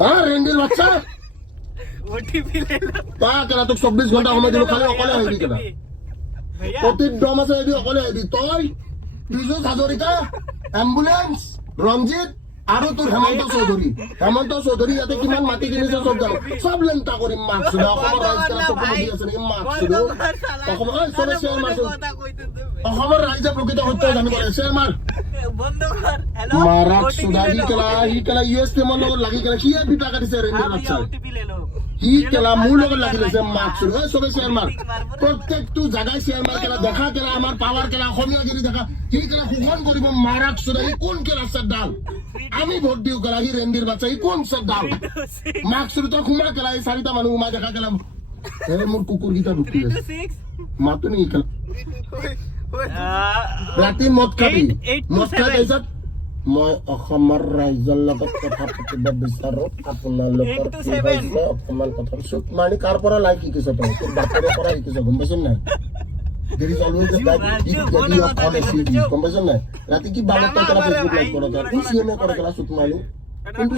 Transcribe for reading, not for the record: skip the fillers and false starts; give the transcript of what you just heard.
হ্যাঁ রেন্ডির বাচ্চা ওটিপি ले लो তা কেন তোক 24 ঘন্টা সময় দিব খালি অকলে হইবি কেন भैया প্রতি ডমাসে হইবি অকলে হইবি তই পিজুস হাজরিকা অ্যাম্বুলেন্স রঞ্জিত আৰু তোৰ হেমন্ত চৌধুৰী ইয়াতে কিমান মাটি কিনিছে চব জানো চব লেংটা কৰিম মাক সুধা অসমৰ ৰাইজ কেলা চকু মুদি আছে নেকি মাক সুধো অসমৰ চবে শ্বেয়াৰ মাৰছো অসমৰ ৰাইজে প্ৰকৃত সত্য জানিব লাগে শ্বেয়াৰ মাৰ বন্ধ কৰ হ্যালো মাৰাক সুধা সি কেলা ইউএছ টিমৰ লগত লাগি কেলা সিয়ে পিটা কাটিছে ৰেঞ্জৰ বাচ্চা ওটিপি ले लो সি কেলা মোৰ লগত লাগি লৈছে মাক সুধো চবে শ্বেয়াৰ মাৰ প্ৰত্যেকটো জাগাই শ্বেয়াৰ মাৰ কেলা দেখা কেলা আমাৰ পাৱাৰ কেলা অসমীয়াগিৰি দেখা সি কেলা শোষণ কৰিব মাৰাক সুধা সি কোন কেলা ডাল আমি ভোট দিও কেলা সি ৰেন্দিৰ বাচ্চা সি কোন ডাল মাক সুধো তই সোমা কেলা এই চাৰিটা মানুহ সোমাই দেখা কেলা মোৰ কুকুৰকেইটা ঢুকি আছে 6 মাতো নেকি কেলা ৰাতি মদ খাবি মদ খাই তাৰপিছত মই অসমৰ ৰাইজৰ লগত কথা পাতিব বিচাৰো আপোনালোকৰ অকমান কথা চুপ মাৰি কাৰ পৰা লাইক শিকিছ তই তোৰ বাপেৰে পৰা শিকিছ গম পাইছ নাই দেৰি অলৱেজ গম পাইছ নাই ৰাতি কি বাৰত তই কেলা ফেচবুক লাইক কৰ তই কোন চিএমএ কৰে কেলা চুপ মাৰি কোনটো